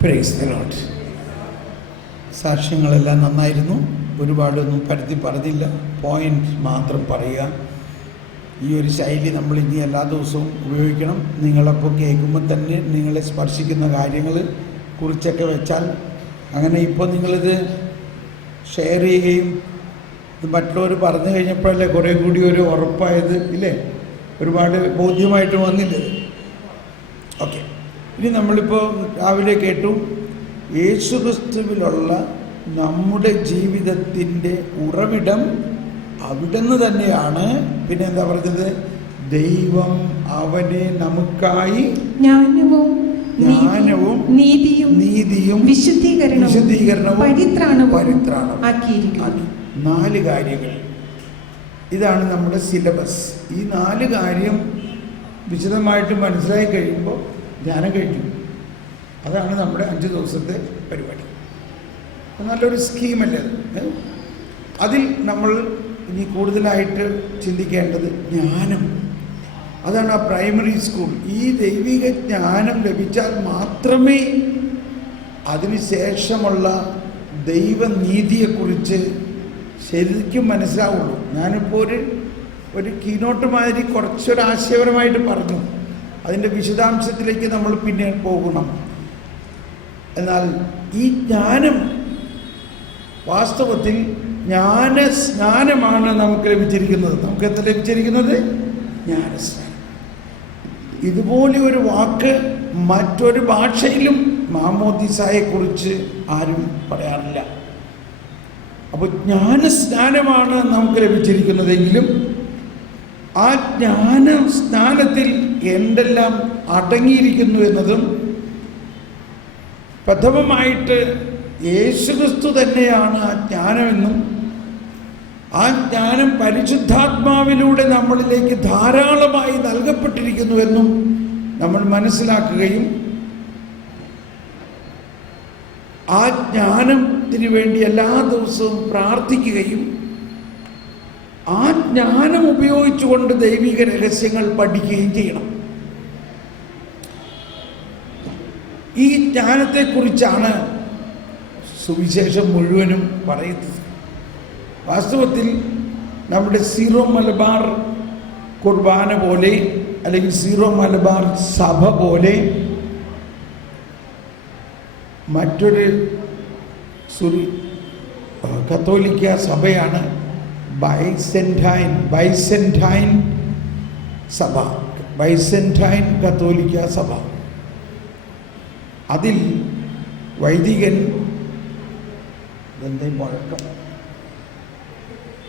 Praise the Lord. സാക്ഷ്യങ്ങളെല്ലാം നന്നായിരുന്നു. ഒരുപാടൊന്നും പരത്തി പറഞ്ഞില്ല, പോയിന്റ് മാത്രം പറയുക. ഈ ഒരു ശൈലി നമ്മൾ ഇനി എല്ലാ ദിവസവും ഉപയോഗിക്കണം. നിങ്ങളപ്പോൾ കേൾക്കുമ്പോൾ തന്നെ നിങ്ങളെ സ്പർശിക്കുന്ന കാര്യങ്ങൾ കുറിച്ചൊക്കെ വെച്ചാൽ, അങ്ങനെ ഇപ്പോൾ നിങ്ങളിത് ഷെയർ ചെയ്യുകയും ഇത് മറ്റുള്ളവർ പറഞ്ഞു കഴിഞ്ഞപ്പോഴല്ലേ കുറേ കൂടി ഒരു ഉറപ്പായത്, ഇല്ലേ? ഒരുപാട് ബോധ്യമായിട്ട് വന്നില്ലേ? ഓക്കെ, ഇനി നമ്മളിപ്പോൾ രാവിലെ കേട്ടു, യേശുക്രിസ്തുവിലുള്ള നമ്മുടെ ജീവിതത്തിൻ്റെ ഉറവിടം അവിടുന്ന് തന്നെയാണ്. പിന്നെ എന്താ പറഞ്ഞത്? ദൈവം അവനെ നമുക്കായി ജ്ഞാനവും നീതിയും വിശുദ്ധീകരണവും പരിത്രാണവും ആക്കിയിരിക്കുന്നു. 4 കാര്യങ്ങൾ. ഇതാണ് നമ്മുടെ സിലബസ്. ഈ 4 കാര്യം വിശദമായിട്ട് മനസ്സിലായി കഴിയുമ്പോൾ ധ്യാനം കഴിക്കും. അതാണ് നമ്മുടെ 5 ദിവസത്തെ പരിപാടി. നല്ലൊരു സ്കീമല്ലേ അത്? അതിൽ നമ്മൾ ഇനി കൂടുതലായിട്ട് ചിന്തിക്കേണ്ടത് ജ്ഞാനം. അതാണ് ആ പ്രൈമറി സ്കൂൾ. ഈ ദൈവിക ജ്ഞാനം ലഭിച്ചാൽ മാത്രമേ അതിനുശേഷമുള്ള ദൈവനീതിയെക്കുറിച്ച് ശരിക്കും മനസ്സിലാവുള്ളൂ. ഞാനിപ്പോൾ ഒരു കീനോട്ട് മാതിരി കുറച്ചൊരാശയപരമായിട്ട് പറഞ്ഞു. അതിൻ്റെ വിശദാംശത്തിലേക്ക് നമ്മൾ പിന്നെ പോകണം. എന്നാൽ ഈ ജ്ഞാനം വാസ്തവത്തിൽ ജ്ഞാനസ്നാനമാണ് നമുക്ക് ലഭിച്ചിരിക്കുന്നത്. നമുക്ക് എന്താ ലഭിച്ചിരിക്കുന്നത്? ജ്ഞാനസ്നാനം. ഇതുപോലെ ഒരു വാക്ക് മറ്റൊരു ഭാഷയിലും മാമോദീസായെക്കുറിച്ച് ആരും പറയാറില്ല. അപ്പോൾ ജ്ഞാനസ്നാനമാണ് നമുക്ക് ലഭിച്ചിരിക്കുന്നതെങ്കിലും ആ ജ്ഞാനസ്നാനത്തിൽ എന്തെല്ലാം അടങ്ങിയിരിക്കുന്നു എന്നതും, പ്രഥമമായിട്ട് യേശുക്രിസ്തു തന്നെയാണ് ആ ജ്ഞാനമെന്നും ആ ജ്ഞാനം പരിശുദ്ധാത്മാവിലൂടെ നമ്മളിലേക്ക് ധാരാളമായി നൽകപ്പെട്ടിരിക്കുന്നുവെന്നും നമ്മൾ മനസ്സിലാക്കുകയും ആ ജ്ഞാനത്തിന് വേണ്ടി എല്ലാ ദിവസവും പ്രാർത്ഥിക്കുകയും ആ ജ്ഞാനം ഉപയോഗിച്ചുകൊണ്ട് ദൈവിക രഹസ്യങ്ങൾ പഠിക്കുകയും ചെയ്യണം. ഈ ജ്ഞാനത്തെക്കുറിച്ചാണ് സുവിശേഷം മുഴുവനും പറയുന്നത്. വാസ്തവത്തിൽ നമ്മുടെ സീറോ മലബാർ കുർബാന പോലെ, അല്ലെങ്കിൽ സീറോ മലബാർ സഭ പോലെ മറ്റൊരു കത്തോലിക്ക സഭയാണ് ബൈസെൻറ്റൈൻ സഭ, ബൈസെൻറ്റൈൻ കത്തോലിക്ക സഭ. അതിൽ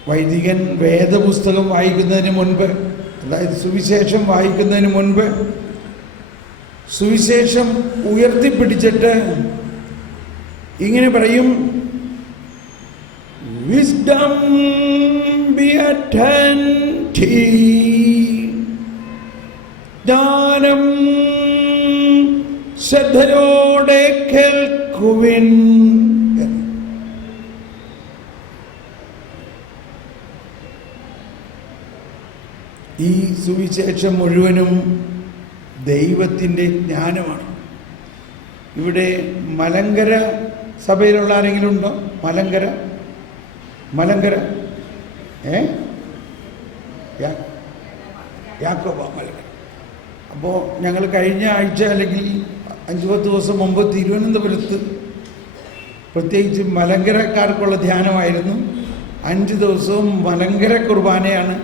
വൈദികൻ വേദപുസ്തകം വായിക്കുന്നതിന് മുൻപ്, അതായത് സുവിശേഷം വായിക്കുന്നതിന് മുൻപ് സുവിശേഷം ഉയർത്തിപ്പിടിച്ചിട്ട് ഇങ്ങനെ പറയും: Wisdom be attentive. ജ്ഞാനം ശ്രദ്ധയോടെ കേൾക്കുവിൻ. ഈ സുവിശേഷം മുഴുവനും ദൈവത്തിൻ്റെ ജ്ഞാനമാണ്. ഇവിടെ മലങ്കര സഭയിലുള്ള ആരെങ്കിലും ഉണ്ടോ? മലങ്കര യാക്കോബ മലങ്കര. അപ്പോൾ ഞങ്ങൾ കഴിഞ്ഞ ആഴ്ച അല്ലെങ്കിൽ 5-10 ദിവസം മുമ്പ് തിരുവനന്തപുരത്ത് പ്രത്യേകിച്ച് മലങ്കരക്കാർക്കുള്ള ധ്യാനമായിരുന്നു. 5 ദിവസവും മലങ്കര കുർബാനയാണ്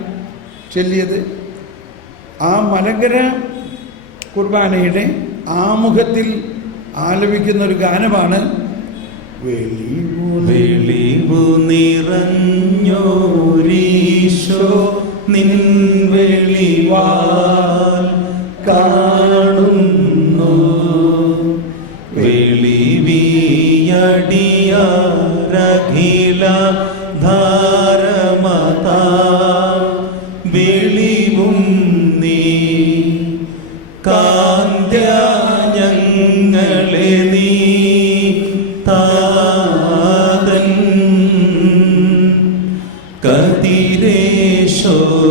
ചൊല്ലിയത്. ആ മലങ്കര കുർബാനയുടെ ആമുഖത്തിൽ ആലപിക്കുന്ന ഒരു ഗാനമാണ് വെളിവു നിറഞ്ഞോരീശോ നിൻ വെളിവാൽ കാണുന്നു, വെളിവിയടിയാരഖില ധാരമതാ വെളിവും നീ കാന്ത്യ ഞങ്ങളെ നീ താതൻ കതിരേ ശോഭിപ്പിക്കുന്നു.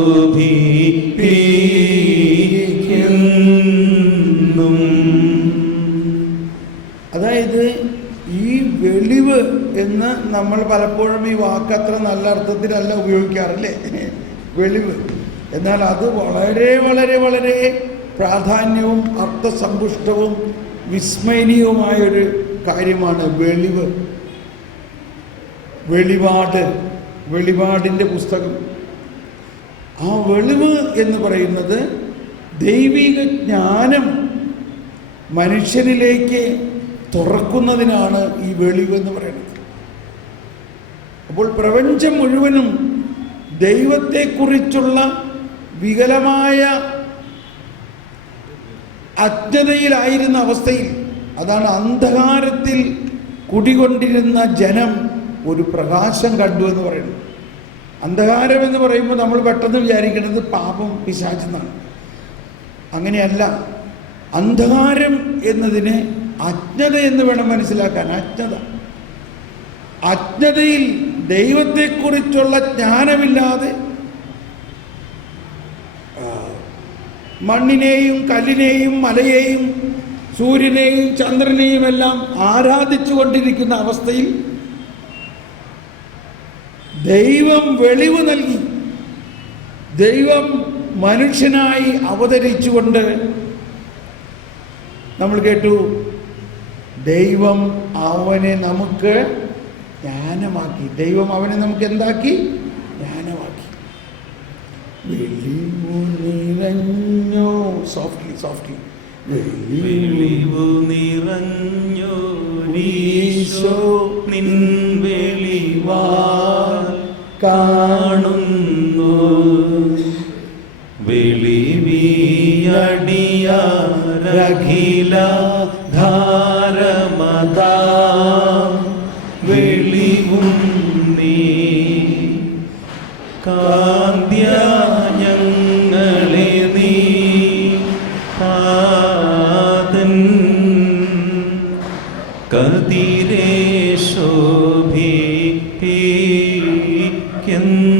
അതായത് ഈ വെളിവ് എന്ന് നമ്മൾ പലപ്പോഴും ഈ വാക്ക് അത്ര നല്ല അർത്ഥത്തിലല്ല ഉപയോഗിക്കാറില്ലേ, വെളിവ്. എന്നാൽ അത് വളരെ വളരെ വളരെ പ്രാധാന്യവും അർത്ഥസമ്പുഷ്ടവും വിസ്മയനീയവുമായൊരു കാര്യമാണ് വെളിവ്. വെളിപാടിൻ്റെ പുസ്തകം. ആ വെളിവ് എന്ന് പറയുന്നത് ദൈവിക ജ്ഞാനം മനുഷ്യനിലേക്ക് തുറക്കുന്നതിനാണ് ഈ വെളിവ് എന്ന് പറയുന്നത്. അപ്പോൾ പ്രപഞ്ചം മുഴുവനും ദൈവത്തെക്കുറിച്ചുള്ള വികലമായ അജ്ഞതയിലായിരുന്ന അവസ്ഥയിൽ, അതാണ് അന്ധകാരത്തിൽ കുടികൊണ്ടിരുന്ന ജനം ഒരു പ്രകാശം കണ്ടു എന്ന് പറയുന്നു. അന്ധകാരം എന്ന് പറയുമ്പോൾ നമ്മൾ പെട്ടെന്ന് വിചാരിക്കുന്നത് പാപം, പിശാചെന്നാണ്. അങ്ങനെയല്ല. അന്ധകാരം എന്നതിനെ അജ്ഞത എന്ന് വേണം മനസ്സിലാക്കാൻ. അജ്ഞതയിൽ ദൈവത്തെക്കുറിച്ചുള്ള ജ്ഞാനമില്ലാതെ മണ്ണിനെയും കല്ലിനെയും മലയെയും സൂര്യനെയും ചന്ദ്രനെയും എല്ലാം ആരാധിച്ചു കൊണ്ടിരിക്കുന്ന അവസ്ഥയിൽ ദൈവം വെളിവ് നൽകി. ദൈവം മനുഷ്യനായി അവതരിച്ചുകൊണ്ട് നമ്മൾ കേട്ടു, ദൈവം അവനെ നമുക്ക് ജ്ഞാനമാക്കി. ദൈവം അവനെ നമുക്ക് എന്താക്കി? ജ്ഞാനമാക്കി. വെളിവു നിറഞ്ഞോ, സോഫ്റ്റ്ലി വെളിവു നിറഞ്ഞോ ഈശോ നിൻ വെളിവാൽ കാണുന്നു. വെളിവിയടിയാരഖില ധാരമതാ വെളിവും നീ കാന്ത്യ ഞങ്ങളെ നീ പാതൻ കതിരേ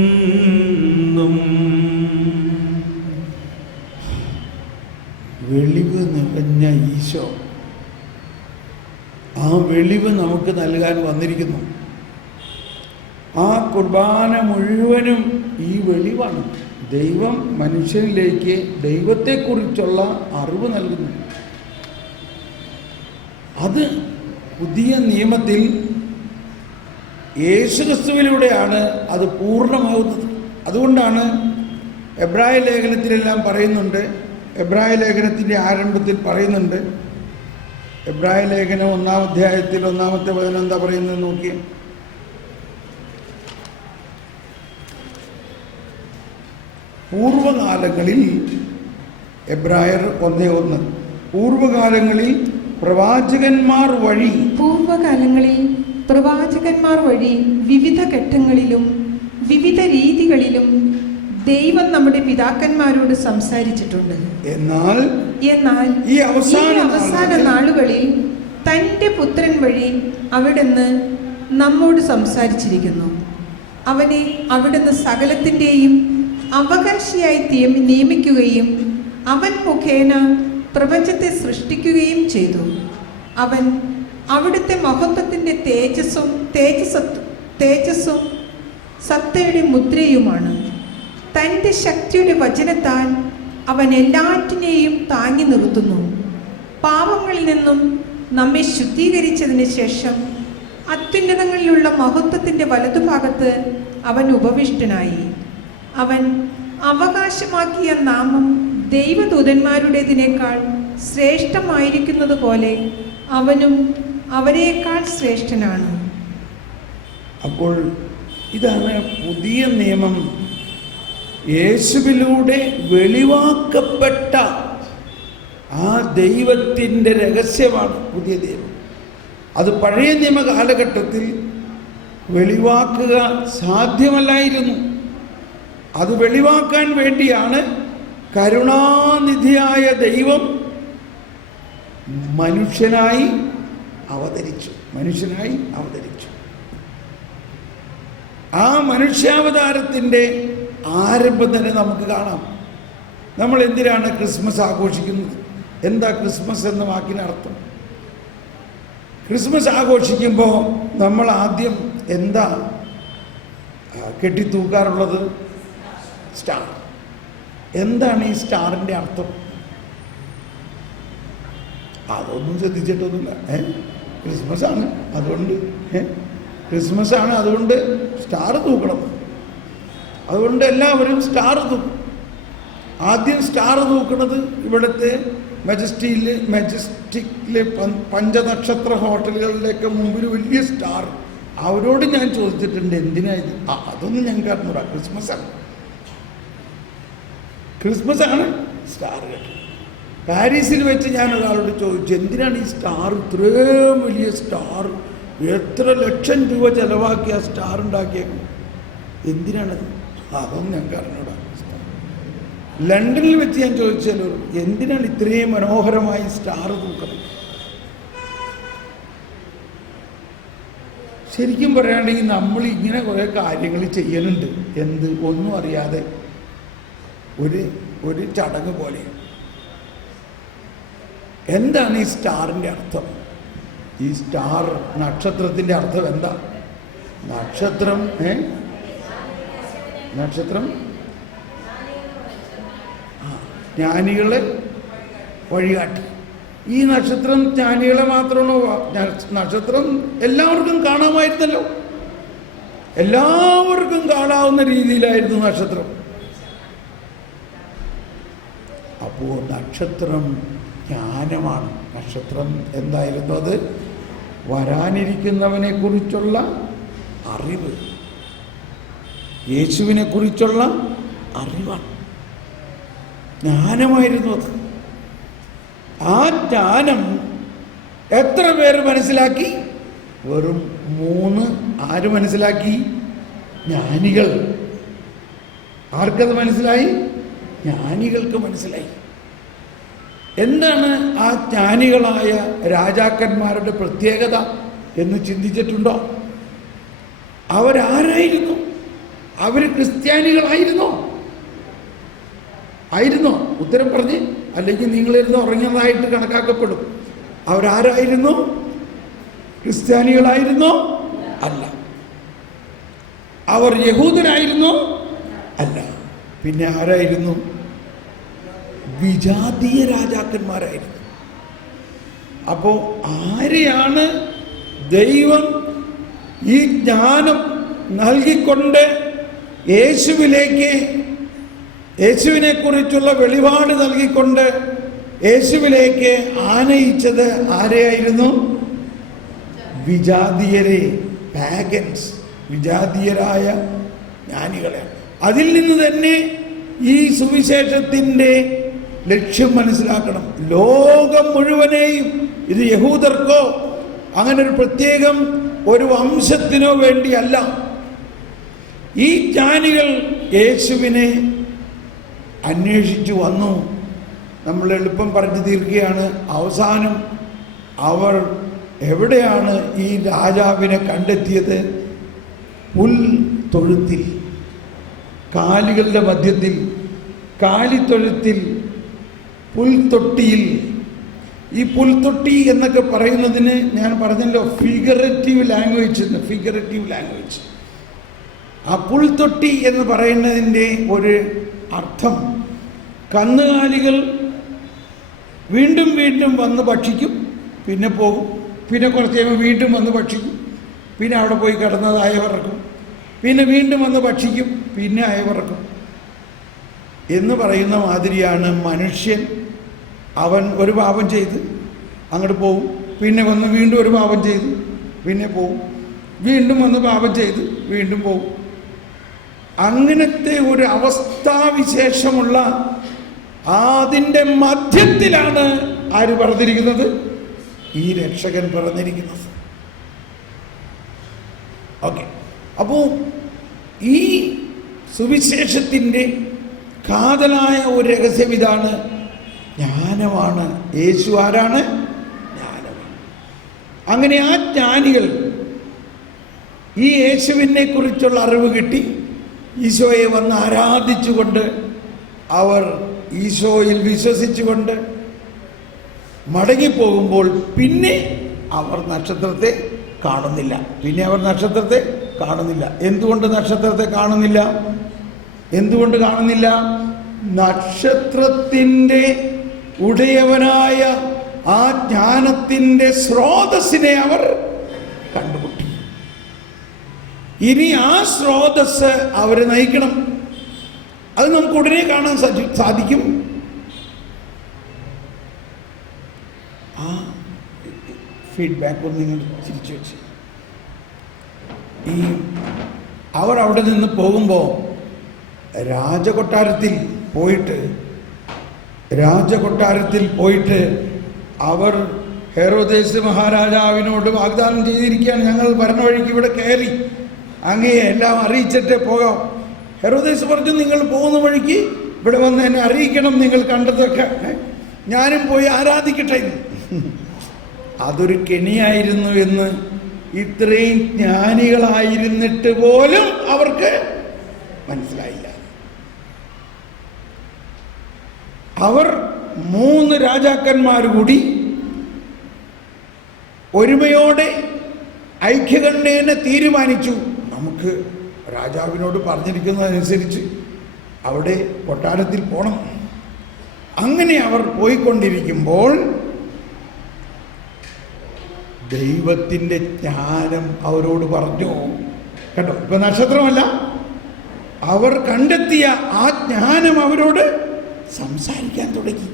ശോഭിപ്പിക്കെന്നും. വെളിവ് നിറഞ്ഞ ഈശോ, ആ വെളിവ് നമുക്ക് നൽകാൻ വന്നിരിക്കുന്നു. ആ കുർബാന മുഴുവനും ഈ വെളിവാണ്. ദൈവം മനുഷ്യനിലേക്ക് ദൈവത്തെക്കുറിച്ചുള്ള അറിവ് നൽകുന്നു. അത് പുതിയ നിയമത്തിൽ യേശുക്രിസ്തുവിലൂടെയാണ് അത് പൂർണ്ണമാകുന്നത്. അതുകൊണ്ടാണ് എബ്രായ ലേഖനത്തിലെല്ലാം പറയുന്നുണ്ട്, എബ്രായ ലേഖനത്തിൻ്റെ ആരംഭത്തിൽ പറയുന്നുണ്ട്. എബ്രായ ലേഖനം 1-ാം അധ്യായത്തിൽ 1-ാമത്തെ വചനം എന്താ പറയുന്നത് നോക്കിയേ. പൂർവകാലങ്ങളിൽ, എബ്രായർ 1:1, പൂർവകാലങ്ങളിൽ പ്രവാചകന്മാർ വഴി വിവിധ ഘട്ടങ്ങളിലും വിവിധ രീതികളിലും ദൈവം നമ്മുടെ പിതാക്കന്മാരോട് സംസാരിച്ചിട്ടുണ്ട്. എന്നാൽ ഈ അവസാന നാളുകളിൽ തൻ്റെ പുത്രൻ വഴി അവിടുന്ന് നമ്മോട് സംസാരിച്ചിരിക്കുന്നു. അവനെ അവിടുന്ന് സകലത്തിൻ്റെയും അവകാശിയായി നിയമിക്കുകയും അവൻ മുഖേന പ്രപഞ്ചത്തെ സൃഷ്ടിക്കുകയും ചെയ്തു. അവൻ അവിടുത്തെ മഹത്വത്തിൻ്റെ തേജസ്സും സത്തയുടെ മുദ്രയുമാണ്. തൻ്റെ ശക്തിയുടെ വചനത്താൽ അവൻ എല്ലാറ്റിനെയും താങ്ങി നിർത്തുന്നു. പാപങ്ങളിൽ നിന്നും നമ്മെ ശുദ്ധീകരിച്ചതിന് ശേഷം അത്യുന്നതങ്ങളിലുള്ള മഹത്വത്തിൻ്റെ വലതുഭാഗത്ത് അവൻ ഉപവിഷ്ടനായി. അവൻ അവകാശമാക്കിയ നാമം ദൈവദൂതന്മാരുടേതിനേക്കാൾ ശ്രേഷ്ഠമായിരിക്കുന്നത് പോലെ അവനും അവരേക്കാൾ ശ്രേഷ്ഠനാണ്. അപ്പോൾ ഇതാണ് പുതിയ നിയമം. യേശുവിലൂടെ വെളിവാക്കപ്പെട്ട ആ ദൈവത്തിൻ്റെ രഹസ്യമാണ് പുതിയ നിയമം. അത് പഴയ നിയമ കാലഘട്ടത്തിൽ വെളിവാക്കുക സാധ്യമല്ലായിരുന്നു. അത് വെളിവാക്കാൻ വേണ്ടിയാണ് കരുണാനിധിയായ ദൈവം മനുഷ്യനായി അവതരിച്ചു. ആ മനുഷ്യാവതാരത്തിൻ്റെ ആരംഭം തന്നെ നമുക്ക് കാണാം. നമ്മൾ എന്തിനാണ് ക്രിസ്മസ് ആഘോഷിക്കുന്നത്? എന്താ ക്രിസ്മസ് എന്ന വാക്കിന് അർത്ഥം? ക്രിസ്മസ് ആഘോഷിക്കുമ്പോൾ നമ്മൾ ആദ്യം എന്താ കെട്ടിത്തൂക്കാറുള്ളത്? സ്റ്റാർ. എന്താണ് ഈ സ്റ്റാറിൻ്റെ അർത്ഥം? അതൊന്നും ശ്രദ്ധിച്ചിട്ടൊന്നുമില്ല. ക്രിസ്മസ് ആണ് അതുകൊണ്ട് ക്രിസ്മസ് ആണ് അതുകൊണ്ട് സ്റ്റാർ തൂക്കണം. അതുകൊണ്ട് എല്ലാവരും സ്റ്റാർ തൂക്കും. ആദ്യം സ്റ്റാർ തൂക്കുന്നത് ഇവിടുത്തെ മെജസ്റ്റിക്കിലെ പഞ്ചനക്ഷത്ര ഹോട്ടലുകളിലേക്ക് മുമ്പിൽ വലിയ സ്റ്റാർ. അവരോട് ഞാൻ ചോദിച്ചിട്ടുണ്ട്, എന്തിനാ ഇത്? അതൊന്നും ഞങ്ങൾക്ക് അറിഞ്ഞൂടാ. ക്രിസ്മസ് ആണ് സ്റ്റാർ കേട്ടത്. പാരീസിൽ വെച്ച് ഞാൻ ഒരാളോട് ചോദിച്ചു, എന്തിനാണ് ഈ സ്റ്റാർ, ഇത്രയും വലിയ സ്റ്റാർ, എത്ര ലക്ഷം രൂപ ചെലവാക്കി ആ സ്റ്റാർ ഉണ്ടാക്കിയേക്കും, എന്തിനാണത്? അതൊന്നും ഞങ്ങൾക്ക് അറിഞ്ഞൂടാ. ലണ്ടനിൽ വെച്ച് ഞാൻ ചോദിച്ചാലോ, എന്തിനാണ് ഇത്രയും മനോഹരമായി സ്റ്റാർ തൂക്കുന്നത്? ശരിക്കും പറയുകയാണെങ്കിൽ നമ്മൾ ഇങ്ങനെ കുറേ കാര്യങ്ങൾ ചെയ്യുന്നുണ്ട്. എന്ത്? ഒന്നും അറിയാതെ ഒരു ചടങ്ങ് പോലെ. എന്താണ് ഈ സ്റ്റാറിൻ്റെ അർത്ഥം? ഈ സ്റ്റാർ നക്ഷത്രത്തിൻ്റെ അർത്ഥം എന്താ? നക്ഷത്രം ജ്ഞാനികളെ വഴികാട്ടി. ഈ നക്ഷത്രം ജ്ഞാനികളെ മാത്രമാണോ? നക്ഷത്രം എല്ലാവർക്കും കാണാമായിരുന്നല്ലോ. എല്ലാവർക്കും കാണാവുന്ന രീതിയിലായിരുന്നു നക്ഷത്രം. അപ്പോൾ നക്ഷത്രം ജ്ഞാനമാണ്. നക്ഷത്രം എന്തായിരുന്നു? അത് വരാനിരിക്കുന്നവനെ കുറിച്ചുള്ള അറിവ്, യേശുവിനെ കുറിച്ചുള്ള അറിവാണ്. ജ്ഞാനമായിരുന്നു അത്. ആ ജ്ഞാനം എത്ര പേര് മനസ്സിലാക്കി? വെറും 3. ആര് മനസ്സിലാക്കി? ജ്ഞാനികൾ. ആർക്കത് മനസ്സിലായി? ജ്ഞാനികൾക്ക് മനസ്സിലായി. എന്താണ് ആ ജ്ഞാനികളായ രാജാക്കന്മാരുടെ പ്രത്യേകത എന്ന് ചിന്തിച്ചിട്ടുണ്ടോ? അവരാരായിരുന്നു? അവർ ക്രിസ്ത്യാനികളായിരുന്നോ? ആയിരുന്നോ? ഉത്തരം പറഞ്ഞ്, അല്ലെങ്കിൽ നിങ്ങളിരുന്ന് ഉറങ്ങിയതായിട്ട് കണക്കാക്കപ്പെടും. അവരാരായിരുന്നു? ക്രിസ്ത്യാനികളായിരുന്നോ? അല്ല. അവർ യഹൂദരായിരുന്നോ? അല്ല. പിന്നെ ആരായിരുന്നു? വിജാതീയ രാജാക്കന്മാരായിരുന്നു. അപ്പോൾ ആരെയാണ് ദൈവം ഈ ജ്ഞാനം നൽകിക്കൊണ്ട് യേശുവിനെ കുറിച്ചുള്ള വെളിപാട് നൽകിക്കൊണ്ട് യേശുവിലേക്ക് ആനയിച്ചത്? ആരെയായിരുന്നു? വിജാതീയരെ, പാഗൻസ്, വിജാതീയരായ ജ്ഞാനികളെ. അതിൽ നിന്ന് തന്നെ ഈ സുവിശേഷത്തിൻ്റെ ലക്ഷ്യം മനസ്സിലാക്കണം. ലോകം മുഴുവനെയും, ഇത് യഹൂദർക്കോ അങ്ങനെ ഒരു പ്രത്യേകം ഒരു വംശത്തിനോ വേണ്ടിയല്ല. ഈ ജ്ഞാനികൾ യേശുവിനെ അന്വേഷിച്ചു വന്നു. നമ്മൾ എളുപ്പം പറഞ്ഞു തീർക്കുകയാണ്. അവസാനം അവർ എവിടെയാണ് ഈ രാജാവിനെ കണ്ടെത്തിയത്? പുൽത്തൊഴുത്തിൽ, കാലികളുടെ മധ്യത്തിൽ, കാലിത്തൊഴുത്തിൽ, പുൽത്തൊട്ടിയിൽ. ഈ പുൽത്തൊട്ടി എന്നൊക്കെ പറയുന്നതിന് ഞാൻ പറഞ്ഞല്ലോ ഫിഗറേറ്റീവ് ലാംഗ്വേജ്. ആ പുൽത്തൊട്ടി എന്ന് പറയുന്നതിൻ്റെ ഒരു അർത്ഥം, കന്നുകാലികൾ വീണ്ടും വീണ്ടും വന്ന് ഭക്ഷിക്കും, പിന്നെ പോകും, പിന്നെ കുറച്ച് കഴിയുമ്പോൾ വീണ്ടും വന്ന് ഭക്ഷിക്കും, പിന്നെ അവിടെ പോയി കിടന്നത് അയവിറക്കും, പിന്നെ വീണ്ടും വന്ന് ഭക്ഷിക്കും, പിന്നെ അയവിറക്കും എന്ന് പറയുന്ന മാതിരിയാണ് മനുഷ്യൻ. അവൻ ഒരു പാപം ചെയ്ത് അങ്ങോട്ട് പോകും, പിന്നെ വന്ന് വീണ്ടും ഒരു പാപം ചെയ്ത് പിന്നെ പോകും, വീണ്ടും വന്ന് പാപം ചെയ്ത് വീണ്ടും പോകും. അങ്ങനത്തെ ഒരു അവസ്ഥാവിശേഷമുള്ള അതിൻ്റെ മധ്യത്തിലാണ് ആര് പറഞ്ഞിരിക്കുന്നത്? ഈ രക്ഷകൻ പറഞ്ഞിരിക്കുന്നത്. ഓക്കെ. അപ്പോൾ ഈ സുവിശേഷത്തിൻ്റെ കാതലായ ഒരു രഹസ്യം ഇതാണ്: ജ്ഞാനമാണ്. യേശു ആരാണ്? ജ്ഞാനമാണ്. അങ്ങനെ ആ ജ്ഞാനികൾ ഈ യേശുവിനെ കുറിച്ചുള്ള അറിവ് കിട്ടി ഈശോയെ വന്ന് ആരാധിച്ചുകൊണ്ട്, അവർ ഈശോയിൽ വിശ്വസിച്ചുകൊണ്ട് മടങ്ങിപ്പോകുമ്പോൾ പിന്നെ അവർ നക്ഷത്രത്തെ കാണുന്നില്ല. പിന്നെ അവർ നക്ഷത്രത്തെ കാണുന്നില്ല. എന്തുകൊണ്ട് നക്ഷത്രത്തെ കാണുന്നില്ല? എന്തുകൊണ്ട് കാണുന്നില്ല? നക്ഷത്രത്തിൻ്റെ ഉടയവനായ ആ ജ്ഞാനത്തിൻ്റെ സ്രോതസ്സിനെ അവർ കണ്ടുമുട്ടി. ഇനി ആ സ്രോതസ് അവരെ നയിക്കണം. അത് നമുക്ക് ഉടനെ കാണാൻ സാധിക്കും. ആ ഫീഡ്ബാക്ക് ഒന്ന് നിങ്ങൾ തിരിച്ചു വെച്ച്, ഈ അവർ അവിടെ നിന്ന് പോകുമ്പോൾ രാജകൊട്ടാരത്തിൽ പോയിട്ട് അവർ ഹെറോദേസ് മഹാരാജാവിനോട് വാഗ്ദാനം ചെയ്തിരിക്കുകയാണ്, ഞങ്ങൾ ഭരണ വഴിക്ക് ഇവിടെ കയറി അങ്ങയെ എല്ലാം അറിയിച്ചിട്ടേ പോകാം. ഹെറോദേസ് പറഞ്ഞു, നിങ്ങൾ പോകുന്ന വഴിക്ക് ഇവിടെ വന്ന് എന്നെ അറിയിക്കണം, നിങ്ങൾ കണ്ടതൊക്കെ, ഞാനും പോയി ആരാധിക്കട്ടെ. അതൊരു കെണിയായിരുന്നു എന്ന് ഇത്രയും ജ്ഞാനികളായിരുന്നിട്ട് പോലും അവർക്ക് മനസ്സിലായില്ല. അവർ 3 രാജാക്കന്മാർ കൂടി ഒരുമയോടെ ഐക്യകണ്ഠേന തീരുമാനിച്ചു, നമുക്ക് രാജാവിനോട് പറഞ്ഞിരിക്കുന്നതനുസരിച്ച് അവിടെ കൊട്ടാരത്തിൽ പോകണം. അങ്ങനെ അവർ പോയിക്കൊണ്ടിരിക്കുമ്പോൾ ദൈവത്തിൻ്റെ ജ്ഞാനം അവരോട് പറഞ്ഞു. കേട്ടോ, ഇപ്പൊ നക്ഷത്രമല്ല, അവർ കണ്ടെത്തിയ ആ ജ്ഞാനം അവരോട് സംസാരിക്കാൻ തുടങ്ങി.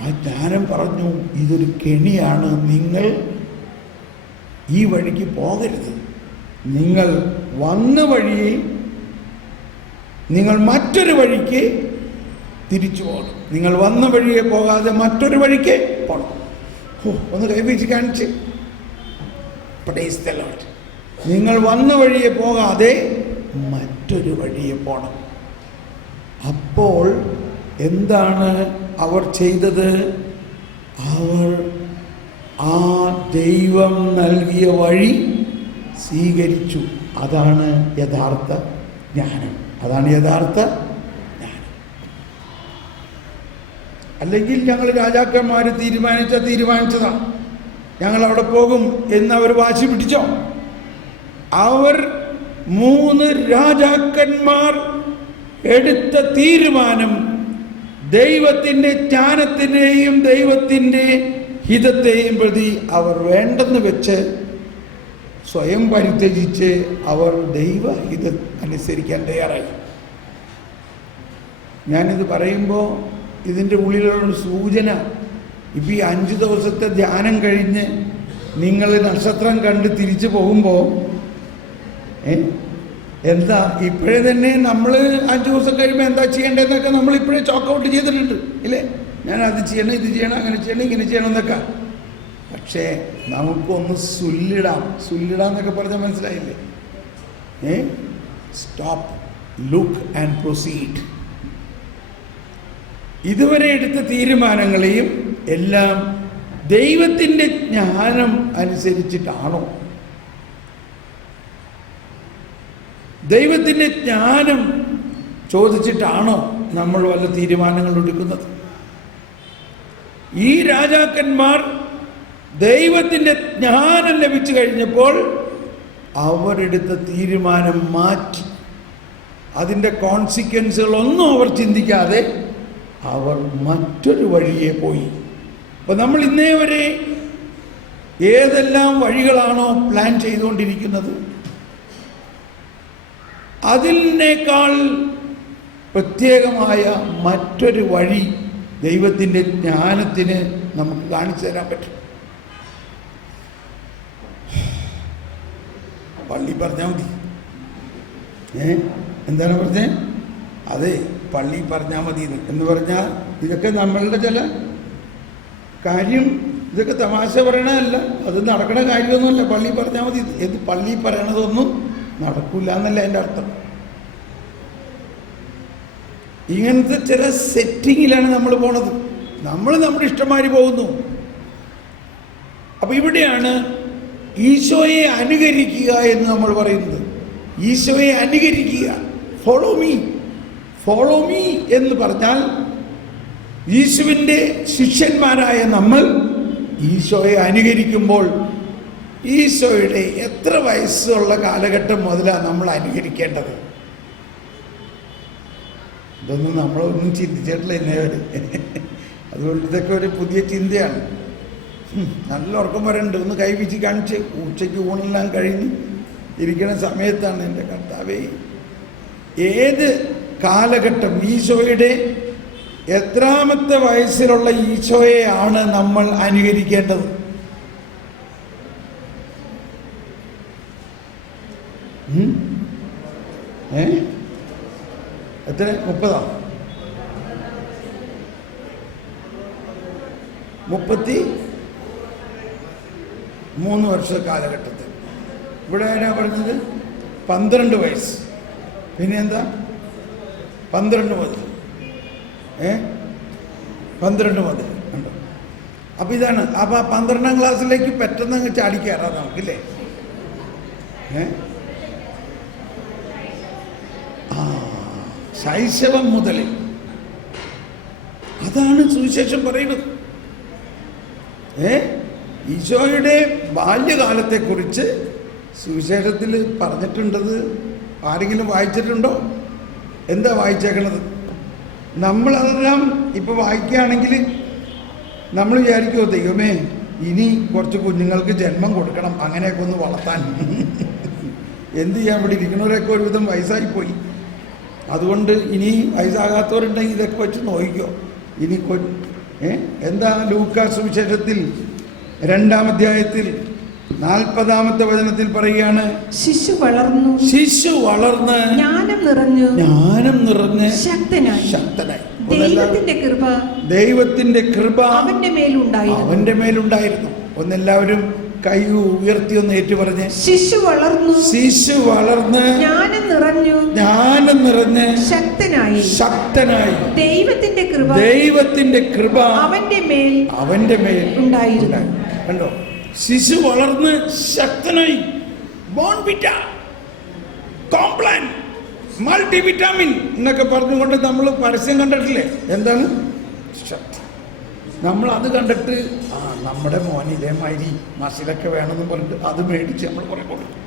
ആ ജ്ഞാനം പറഞ്ഞു, ഇതൊരു കെണിയാണ്, നിങ്ങൾ ഈ വഴിക്ക് പോകരുത്, നിങ്ങൾ വന്ന വഴിയെ നിങ്ങൾ മറ്റൊരു വഴിക്ക് തിരിച്ചു പോകണം, നിങ്ങൾ വന്ന വഴിയെ പോകാതെ മറ്റൊരു വഴിക്ക് പോകണം. ഒന്ന് കൈവീച്ച് കാണിച്ച്, നിങ്ങൾ വന്ന വഴിയെ പോകാതെ മറ്റൊരു വഴിയെ പോകണം. അപ്പോൾ എന്താണ് അവർ ചെയ്തത്? അവർ ആ ദൈവം നൽകിയ വഴി സ്വീകരിച്ചു. അതാണ് യഥാർത്ഥ ജ്ഞാനം. അതാണ് യഥാർത്ഥ ജ്ഞാനം. അല്ലെങ്കിൽ ഞങ്ങൾ രാജാക്കന്മാർ തീരുമാനിച്ചതാ, ഞങ്ങൾ അവിടെ പോകും എന്ന് അവർ വാശി പിടിച്ചോ? അവർ 3 രാജാക്കന്മാർ എടുത്ത തീരുമാനം ദൈവത്തിൻ്റെ ജ്ഞാനത്തിനെയും ദൈവത്തിൻ്റെ ഹിതത്തെയും പ്രതി അവർ വേണ്ടെന്ന് വെച്ച് സ്വയം പരിത്യജിച്ച് അവർ ദൈവഹിതം അനുസരിക്കാൻ തയ്യാറായി. ഞാനിത് പറയുമ്പോൾ ഇതിൻ്റെ ഉള്ളിലുള്ള സൂചന, ഇപ്പം ഈ 5 ദിവസത്തെ ധ്യാനം കഴിഞ്ഞ് നിങ്ങൾ നക്ഷത്രം കണ്ട് തിരിച്ചു പോകുമ്പോൾ എന്താ ഇപ്പോഴേ തന്നെ നമ്മൾ 5 ദിവസം കഴിയുമ്പോൾ എന്താ ചെയ്യേണ്ടതെന്നൊക്കെ നമ്മൾ ഇപ്പോഴേ ചോക്ക് ഔട്ട് ചെയ്തിട്ടുണ്ട് ഇല്ലേ? ഞാൻ അത് ചെയ്യണം, ഇത് ചെയ്യണം, അങ്ങനെ ചെയ്യണം, ഇങ്ങനെ ചെയ്യണം എന്നൊക്കെ. പക്ഷേ നമുക്കൊന്ന് സുല്ലിടാന്നൊക്കെ പറഞ്ഞാൽ മനസ്സിലായില്ലേ? Stop, look and proceed. ഇതുവരെ എടുത്ത തീരുമാനങ്ങളെയും എല്ലാം ദൈവത്തിൻ്റെ ജ്ഞാനം അനുസരിച്ചിട്ടാണോ? ദൈവത്തിൻ്റെ ജ്ഞാനം ചോദിച്ചിട്ടാണോ നമ്മൾ വല്ല തീരുമാനങ്ങൾ എടുക്കുന്നത്? ഈ രാജാക്കന്മാർ ദൈവത്തിൻ്റെ ജ്ഞാനം ലഭിച്ചു കഴിഞ്ഞപ്പോൾ അവരെടുത്ത തീരുമാനം മാറ്റി. അതിൻ്റെ കോൺസിക്വൻസുകളൊന്നും അവർ ചിന്തിക്കാതെ അവർ മറ്റൊരു വഴിയെ പോയി. അപ്പോൾ നമ്മൾ ഇന്നേ വരെ ഏതെല്ലാം വഴികളാണോ പ്ലാൻ ചെയ്തുകൊണ്ടിരിക്കുന്നത്, അതിനേക്കാൾ പ്രത്യേകമായ മറ്റൊരു വഴി ദൈവത്തിൻ്റെ ജ്ഞാനത്തിന് നമുക്ക് കാണിച്ചു തരാൻ പറ്റും. പള്ളി പറഞ്ഞാൽ മതി. എന്താണ് പറഞ്ഞത്? അതെ, പള്ളി പറഞ്ഞാൽ മതി എന്ന് പറഞ്ഞാൽ ഇതൊക്കെ നമ്മളുടെ ചില കാര്യം, ഇതൊക്കെ തമാശ പറയണതല്ല, അത് നടക്കണ കാര്യമൊന്നുമല്ല. പള്ളി പറഞ്ഞാൽ മതി, ഇത് പള്ളി പറയണതൊന്നും നടക്കില്ല എന്നല്ല എൻ്റെ അർത്ഥം. ഇങ്ങനത്തെ ചില സെറ്റിങ്ങിലാണ് നമ്മൾ പോണത്. നമ്മൾ നമ്മുടെ ഇഷ്ടമാതിരി പോകുന്നു. അപ്പം ഇവിടെയാണ് ഈശോയെ അനുകരിക്കുക എന്ന് നമ്മൾ പറയുന്നത്. ഈശോയെ അനുകരിക്കുക, ഫോളോ മീ. ഫോളോ മീ എന്ന് പറഞ്ഞാൽ യേശുവിൻ്റെ ശിഷ്യന്മാരായ നമ്മൾ ഈശോയെ അനുകരിക്കുമ്പോൾ ഈശോയുടെ എത്ര വയസ്സുള്ള കാലഘട്ടം മുതലാണ് നമ്മൾ അനുകരിക്കേണ്ടത്? ഇതൊന്നും നമ്മളൊന്നും ചിന്തിച്ചിട്ടില്ല ഇന്നേവരെ. അതുകൊണ്ട് ഇതൊക്കെ ഒരു പുതിയ ചിന്തയാണ്. നല്ല ഉറക്കം വരണ്ട്, ഒന്ന് കൈവീച്ച് കാണിച്ച്. ഉച്ചയ്ക്ക് ഊണെല്ലാം കഴിഞ്ഞ് ഇരിക്കുന്ന സമയത്താണ് എൻ്റെ കർത്താവേ, ഏത് കാലഘട്ടം, ഈശോയുടെ എത്രാമത്തെ വയസ്സിലുള്ള ഈശോയെയാണ് നമ്മൾ അനുകരിക്കേണ്ടത്? എത്ര? 30? 33 വർഷ കാലഘട്ടത്തിൽ. ഇവിടെ ആരാ പറഞ്ഞത്? 12 വയസ്സ്. പിന്നെ എന്താ? 12 മുതൽ 12 മുതൽ ഉണ്ടോ? അപ്പം ഇതാണ്. അപ്പം 12ാം ക്ലാസ്സിലേക്ക് പെട്ടെന്ന് അങ്ങ് ചാടിക്കയറാം നമുക്കില്ലേ? ശൈശവം മുതൽ. അതാണ് സുവിശേഷം പറയുന്നത്. ഈശോയുടെ ബാല്യകാലത്തെക്കുറിച്ച് സുവിശേഷത്തിൽ പറഞ്ഞിട്ടുണ്ടത് ആരെങ്കിലും വായിച്ചിട്ടുണ്ടോ? എന്താ വായിച്ചേക്കണത്? നമ്മളതെല്ലാം ഇപ്പോൾ വായിക്കുകയാണെങ്കിൽ നമ്മൾ വിചാരിക്കുമോ, ദൈവമേ ഇനി കുറച്ച് കുഞ്ഞുങ്ങൾക്ക് ജന്മം കൊടുക്കണം, അങ്ങനെയൊക്കെ ഒന്ന് വളർത്താൻ. എന്ത് ചെയ്യാൻ? ഇവിടെ ഇരിക്കുന്നവരൊക്കെ ഒരുവിധം വയസ്സായിപ്പോയി. അതുകൊണ്ട് ഇനി വയസ്സാകാത്തവരുണ്ടെങ്കിൽ ഇതൊക്കെ വെച്ച് നോക്കിക്കോ. ഇനി എന്താ ലൂക്കാ സുവിശേഷത്തിൽ 2-ാം അധ്യായത്തിൽ 40-ാമത്തെ വചനത്തിൽ പറയുകയാണ്, ശിശു വളർന്ന് ജ്ഞാനം നിറഞ്ഞ് ശക്തനായി. ദൈവത്തിന്റെ കൃപ അവന്റെ മേലുണ്ടായിരുന്നു. ഒന്നെല്ലാവരും കൈ ഉയർത്തി ഒന്ന് ഏറ്റു പറഞ്ഞ്, ശിശു വളർന്ന് ജ്ഞാനം നിറഞ്ഞ് ശക്തനായി. ദൈവത്തിന്റെ കൃപ അവന്റെ മേൽ ഉണ്ടായിരുന്നു. കണ്ടോ? ശിശു വളർന്ന് ശക്തനായി. ബോൺവിറ്റ, കോംപ്ലാൻ, മൾട്ടിവിറ്റാമിൻ എന്നൊക്കെ പറഞ്ഞുകൊണ്ട് നമ്മൾ പരസ്യം കണ്ടിട്ടില്ലേ? എന്താണ്? ശക്തി. നമ്മൾ അത് കണ്ടിട്ട് നമ്മുടെ മോന് ഇതേമാതിരി മസിലൊക്കെ വേണമെന്ന് പറഞ്ഞിട്ട് അത് മേടിച്ച് നമ്മൾ കുറേ കൊടുക്കും.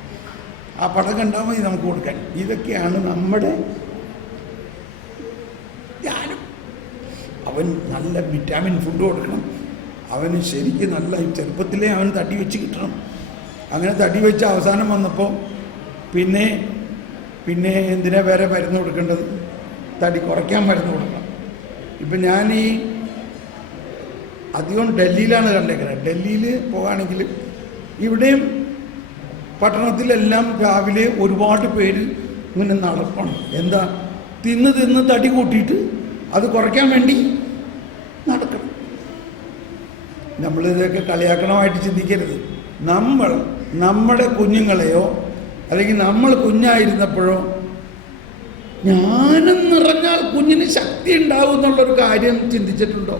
ആ പടം കണ്ടാൽ മതി നമുക്ക് കൊടുക്കാൻ. ഇതൊക്കെയാണ് നമ്മുടെ ധ്യാനം. അവൻ നല്ല വിറ്റാമിൻ ഫുഡ് കൊടുക്കണം, അവന് ശരിക്കും നല്ല ചെറുപ്പത്തിലേ അവൻ തടി വെച്ച് കിട്ടണം. അങ്ങനെ തടി വെച്ച് അവസാനം വന്നപ്പോൾ പിന്നെ എന്തിനാ വേറെ മരുന്ന് കൊടുക്കേണ്ടത്? തടി കുറയ്ക്കാൻ മരുന്ന് കൊടുക്കണം. ഇപ്പം ഞാൻ അധികം ഡൽഹിയിലാണ് കണ്ടേക്കുന്നത്. ഡൽഹിയിൽ പോകുകയാണെങ്കിൽ ഇവിടെയും പട്ടണത്തിലെല്ലാം രാവിലെ ഒരുപാട് പേര് ഇങ്ങനെ നടക്കണം. എന്താ? തിന്ന് തടി കൂട്ടിയിട്ട് അത് കുറയ്ക്കാൻ വേണ്ടി നടക്കണം. നമ്മളിതൊക്കെ കളിയാക്കണമായിട്ട് ചിന്തിക്കരുത്. നമ്മുടെ കുഞ്ഞുങ്ങളെയോ അല്ലെങ്കിൽ നമ്മൾ കുഞ്ഞായിരുന്നപ്പോഴോ ജ്ഞാനം നിറഞ്ഞാൽ കുഞ്ഞിന് ശക്തി ഉണ്ടാവും എന്നുള്ളൊരു കാര്യം ചിന്തിച്ചിട്ടുണ്ടോ?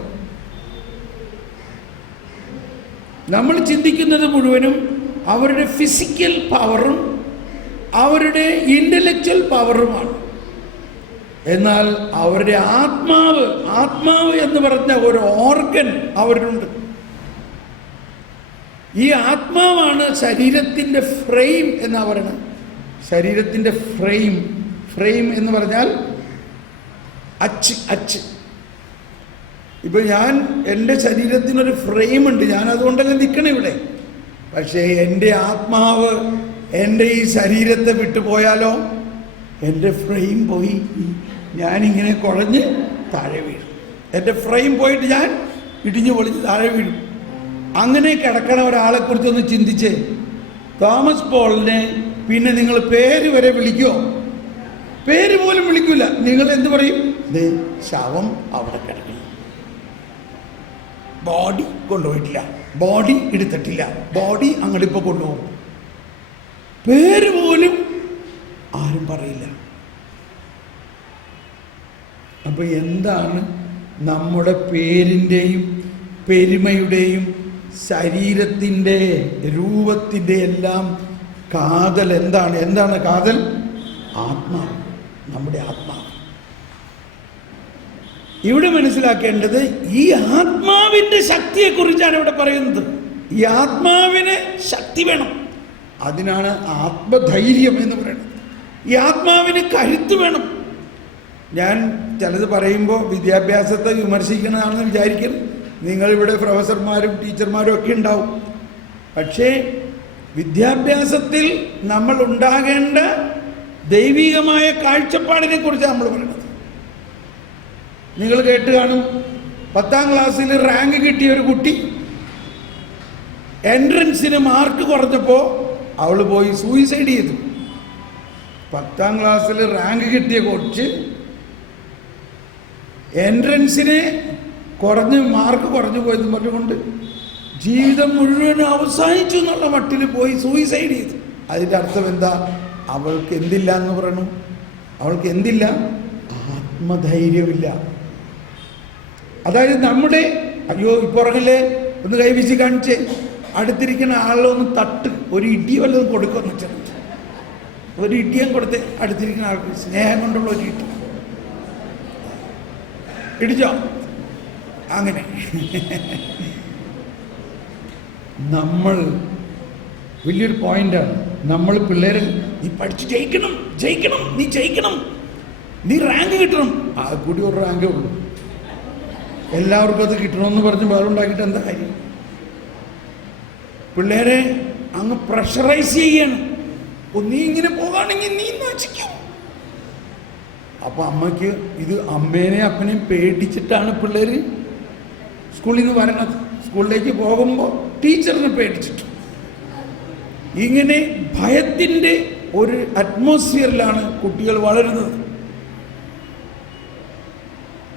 നമ്മൾ ചിന്തിക്കുന്നത് മുഴുവനും അവരുടെ ഫിസിക്കൽ പവറും അവരുടെ ഇൻ്റലക്ച്വൽ പവറുമാണ്. എന്നാൽ അവരുടെ ആത്മാവ് എന്ന് പറഞ്ഞ ഒരു ഓർഗൻ അവരിലുണ്ട്. ഈ ആത്മാവാണ് ശരീരത്തിൻ്റെ ഫ്രെയിം എന്നാ പറയുന്നത്. ശരീരത്തിൻ്റെ ഫ്രെയിം എന്ന് പറഞ്ഞാൽ അച്ച്. ഇപ്പം എൻ്റെ ശരീരത്തിനൊരു ഫ്രെയിമുണ്ട്, ഞാൻ അതുകൊണ്ടല്ലേ നിൽക്കണം ഇവിടെ. പക്ഷേ എൻ്റെ ആത്മാവ് എൻ്റെ ഈ ശരീരത്തെ വിട്ടുപോയാലോ എൻ്റെ ഫ്രെയിം പോയി, ഞാനിങ്ങനെ കുഴഞ്ഞ് താഴെ വീഴും. എൻ്റെ ഫ്രെയിം പോയിട്ട് ഞാൻ ഇടിഞ്ഞു പൊളിഞ്ഞ് താഴെ വീഴും. അങ്ങനെ കിടക്കണ ഒരാളെക്കുറിച്ചൊന്ന് ചിന്തിച്ചേ. തോമസ് പോളിനെ പിന്നെ നിങ്ങൾ പേര് വരെ വിളിക്കുമോ? പേര് പോലും വിളിക്കില്ല. നിങ്ങൾ എന്ത് പറയും? ശവം അവിടെ കിടക്കണം, ബോഡി കൊണ്ടുപോയിട്ടില്ല, ബോഡി എടുത്തിട്ടില്ല, ബോഡി അങ്ങോട്ടിപ്പോൾ കൊണ്ടുപോകും. പേര് പോലും ആരും പറയില്ല. അപ്പോൾ എന്താണ് നമ്മുടെ പേരിൻ്റെയും പെരുമയുടെയും ശരീരത്തിൻ്റെ രൂപത്തിൻ്റെ എല്ലാം കാതൽ എന്താണ് കാതൽ? ആത്മാവ്, നമ്മുടെ ആത്മാവ്. ഇവിടെ മനസ്സിലാക്കേണ്ടത് ഈ ആത്മാവിൻ്റെ ശക്തിയെക്കുറിച്ചാണ് ഇവിടെ പറയുന്നത്. ഈ ആത്മാവിന് ശക്തി വേണം. അതിനാണ് ആത്മധൈര്യം എന്ന് പറയുന്നത്. ഈ ആത്മാവിന് കരുത്ത് വേണം. ഞാൻ ചിലത് പറയുമ്പോൾ വിദ്യാഭ്യാസത്തെ വിമർശിക്കുന്നതാണെന്ന് വിചാരിക്കരുത്. നിങ്ങളിവിടെ പ്രൊഫസർമാരും ടീച്ചർമാരും ഒക്കെ ഉണ്ടാവും. പക്ഷേ വിദ്യാഭ്യാസത്തിൽ നമ്മൾ ഉണ്ടാകേണ്ട ദൈവികമായ കാഴ്ചപ്പാടിനെ കുറിച്ചാണ് നമ്മൾ പറയുന്നത്. നിങ്ങൾ കേട്ട് കാണും, 10ാം ക്ലാസ്സിൽ റാങ്ക് കിട്ടിയ ഒരു കുട്ടി എൻട്രൻസിന് മാർക്ക് കുറഞ്ഞപ്പോൾ അവൾ പോയി സൂയിസൈഡ് ചെയ്തു. 10ാം ക്ലാസ്സിൽ റാങ്ക് കിട്ടിയ കൊച്ച് എൻട്രൻസിന് മാർക്ക് കുറഞ്ഞു പോയെന്ന് പറഞ്ഞുകൊണ്ട് ജീവിതം മുഴുവൻ അവസാനിച്ചു എന്നുള്ള മട്ടിൽ പോയി സൂയിസൈഡ് ചെയ്തു. അതിൻ്റെ അർത്ഥം എന്താ? അവൾക്ക് എന്തില്ല എന്ന് പറയണു? അവൾക്ക് എന്തില്ല? ആത്മധൈര്യമില്ല. അതായത് നമ്മുടെ അയ്യോ ഇപ്പുറകിലെ ഒന്ന് കൈവീശി കാണിച്ച് അടുത്തിരിക്കുന്ന ആളിലൊന്ന് തട്ട്, ഒരു ഇടി വല്ലതും കൊടുക്കുമെന്ന് വെച്ചാൽ ഒരു ഇടിയും കൊടുത്ത് അടുത്തിരിക്കുന്ന ആൾക്ക് സ്നേഹം കൊണ്ടുള്ള ഒരു ഇടി ഇടിച്ചോ. അങ്ങനെ നമ്മൾ വലിയൊരു പോയിന്റാണ്. നമ്മൾ പിള്ളേരെ നീ പഠിച്ച് ജയിക്കണം, നീ ജയിക്കണം, നീ റാങ്ക് കിട്ടണം. ആ കൂടി ഒരു റാങ്കേ ഉള്ളൂ. എല്ലാവർക്കും അത് കിട്ടണമെന്ന് പറഞ്ഞ് വേറുണ്ടാക്കിയിട്ട് എന്താ കാര്യം? പിള്ളേരെ അങ്ങ് പ്രഷറൈസ് ചെയ്യണം. നീ ഇങ്ങനെ പോകുകയാണെങ്കിൽ നീ നശിക്കും. അപ്പൊ അമ്മയ്ക്ക് ഇത് അമ്മേനെ അപ്പനെയും പേടിച്ചിട്ടാണ് പിള്ളേർ സ്കൂളിൽ നിന്ന് വരണത്. സ്കൂളിലേക്ക് പോകുമ്പോൾ ടീച്ചറിനെ പേടിച്ചിട്ട് ഇങ്ങനെ ഭയത്തിൻ്റെ ഒരു അറ്റ്മോസ്ഫിയറിലാണ് കുട്ടികൾ വളരുന്നത്.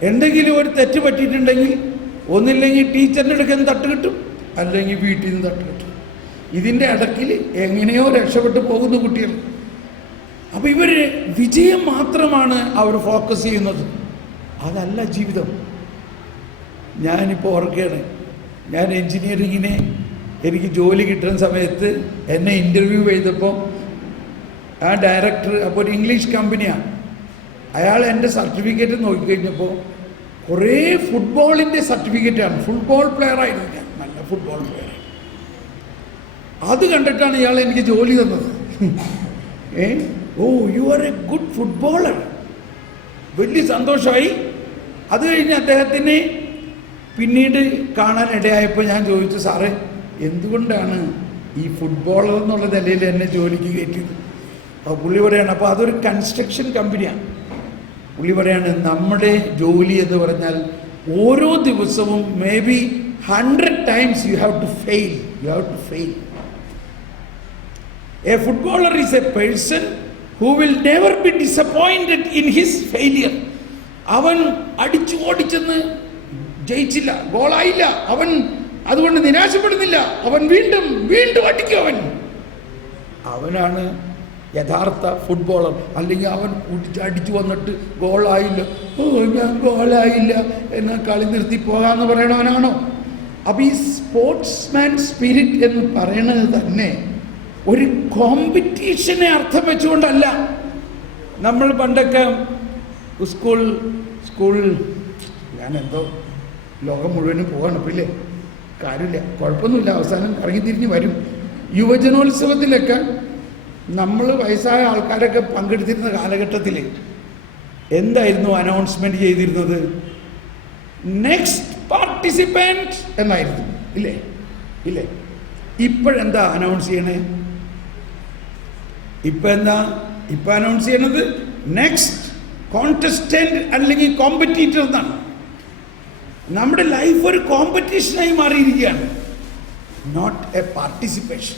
എന്തെങ്കിലും ഒരു തെറ്റ് പറ്റിയിട്ടുണ്ടെങ്കിൽ ഒന്നില്ലെങ്കിൽ ടീച്ചറിൻ്റെ അടുക്കൽ തട്ട് കിട്ടും, അല്ലെങ്കിൽ വീട്ടിൽ നിന്ന് തട്ട് കിട്ടും. ഇതിൻ്റെ ഇടയ്ക്കിൽ എങ്ങനെയോ രക്ഷപ്പെട്ടു പോകുന്ന കുട്ടികൾ. അപ്പോൾ ഇവർ വിജയം മാത്രമാണ് അവർ ഫോക്കസ് ചെയ്യുന്നത്. അതല്ല ജീവിതം. ഞാനിപ്പോൾ ഓർക്കുകയാണ്, ഞാൻ എൻജിനീയറിങ്ങിന് എനിക്ക് ജോലി കിട്ടുന്ന സമയത്ത് എന്നെ ഇൻ്റർവ്യൂ ചെയ്തപ്പോൾ ആ ഡയറക്ടർ, അപ്പോൾ ഒരു ഇംഗ്ലീഷ് കമ്പനിയാണ്, അയാൾ എൻ്റെ സർട്ടിഫിക്കറ്റ് നോക്കിക്കഴിഞ്ഞപ്പോൾ കുറേ ഫുട്ബോളിൻ്റെ സർട്ടിഫിക്കറ്റാണ്. ഫുട്ബോൾ പ്ലെയറായിരുന്നു ഞാൻ, നല്ല ഫുട്ബോൾ പ്ലെയർ. അത് കണ്ടിട്ടാണ് ഇയാൾ എനിക്ക് ജോലി തന്നത്. You are A good footballer. വലിയ സന്തോഷമായി. അത് കഴിഞ്ഞ് അദ്ദേഹത്തിന് പിന്നീട് കാണാൻ ഇടയായപ്പോൾ ഞാൻ ചോദിച്ചു, സാറേ എന്തുകൊണ്ടാണ് ഈ ഫുട്ബോളർ എന്നുള്ള നിലയിൽ എന്നെ ജോലിക്ക് കയറ്റിയത്? അപ്പോൾ പുള്ളി പറയാണ്, അപ്പോൾ അതൊരു കൺസ്ട്രക്ഷൻ കമ്പനിയാണ്. പുള്ളി പറയാണ്, നമ്മുടെ ജോലി എന്ന് പറഞ്ഞാൽ ഓരോ ദിവസവും may be 100 times you have to fail. A footballer is a person who will never be disappointed in his failure. അവൻ അടിച്ചു ഓടിച്ചെന്ന് ജയിച്ചില്ല, ഗോളായില്ല, അവൻ അതുകൊണ്ട് നിരാശപ്പെടുന്നില്ല, അവൻ വീണ്ടും വീണ്ടും അടിക്കും. അവനാണ് യഥാർത്ഥ ഫുട്ബോളർ. അല്ലെങ്കിൽ അവൻ അടിച്ചു വന്നിട്ട് ഗോളായില്ല, ഞാൻ ഗോളായില്ല എന്നാൽ കളി നിർത്തി പോകാമെന്ന് പറയണവനാണോ? അപ്പോൾ ഈ സ്പോർട്സ്മാൻ സ്പിരിറ്റ് എന്ന് പറയണത് തന്നെ ഒരു കോമ്പറ്റീഷനെ അർത്ഥം വെച്ചുകൊണ്ടല്ല. നമ്മൾ പണ്ടൊക്കെ സ്കൂൾ ഞാനെന്തോ ലോകം മുഴുവനും പോകണം, ഇപ്പം ഇല്ലേ, കാര്യമില്ല, കുഴപ്പമൊന്നുമില്ല, അവസാനം കറങ്ങി തിരിഞ്ഞ് വരും. യുവജനോത്സവത്തിലൊക്കെ നമ്മൾ വയസ്സായ ആൾക്കാരൊക്കെ പങ്കെടുത്തിരുന്ന കാലഘട്ടത്തിൽ എന്തായിരുന്നു അനൗൺസ്മെൻറ്റ് ചെയ്തിരുന്നത്? നെക്സ്റ്റ് പാർട്ടിസിപ്പൻറ്റ് എന്നായിരുന്നു, ഇല്ലേ? ഇപ്പോഴെന്താ അനൗൺസ് ചെയ്യണേ? ഇപ്പം അനൗൺസ് ചെയ്യണത് നെക്സ്റ്റ് കോൺടെസ്റ്റന്റ് അല്ലെങ്കിൽ കോമ്പറ്റീറ്റർ എന്നാണ്. നമ്മുടെ ലൈഫ് ഒരു കോമ്പറ്റീഷനായി മാറിയിരിക്കുകയാണ്, നോട്ട് എ പാർട്ടിസിപ്പേഷൻ.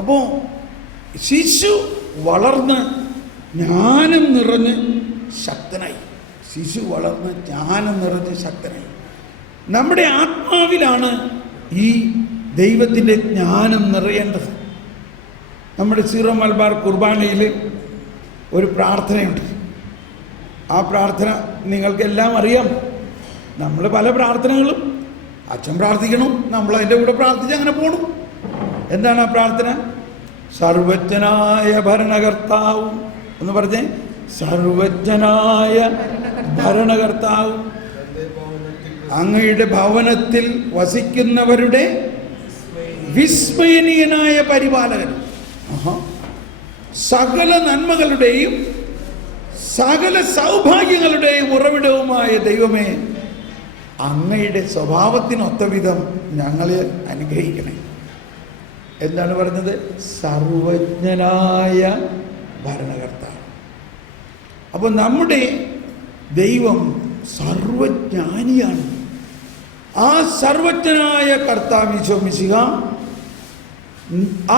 അപ്പോൾ ശിശു വളർന്ന് ജ്ഞാനം നിറഞ്ഞ് ശക്തനായി. നമ്മുടെ ആത്മാവിലാണ് ഈ ദൈവത്തിൻ്റെ ജ്ഞാനം നിറയേണ്ടത്. നമ്മുടെ സീറോ മലബാർ കുർബാനയിൽ ഒരു പ്രാർത്ഥനയുണ്ട്. ആ പ്രാർത്ഥന നിങ്ങൾക്കെല്ലാം അറിയാം. നമ്മൾ പല പ്രാർത്ഥനകളും അച്ഛൻ പ്രാർത്ഥിക്കണം, നമ്മൾ അതിൻ്റെ കൂടെ പ്രാർത്ഥിച്ച് അങ്ങനെ പോകണം. എന്താണ് ആ പ്രാർത്ഥന? സർവജ്ഞനായ ഭരണകർത്താവും എന്ന് പറഞ്ഞേ, സർവജ്ഞനായ ഭരണകർത്താവ്, അങ്ങയുടെ ഭവനത്തിൽ വസിക്കുന്നവരുടെ വിസ്മയനീയനായ പരിപാലകൻ, സകല നന്മകളുടെയും സകല സൗഭാഗ്യങ്ങളുടെയും ഉറവിടവുമായ ദൈവമേ, അങ്ങയുടെ സ്വഭാവത്തിനൊത്ത വിധം ഞങ്ങളെ അനുഗ്രഹിക്കണേ. എന്താണ് പറഞ്ഞത്? സർവജ്ഞനായ ഭരണകർത്താവ്. അപ്പോൾ നമ്മുടെ ദൈവം സർവജ്ഞാനിയാണ്. ആ സർവജ്ഞനായ കർത്താവ് ഈശോ മിശിഹ,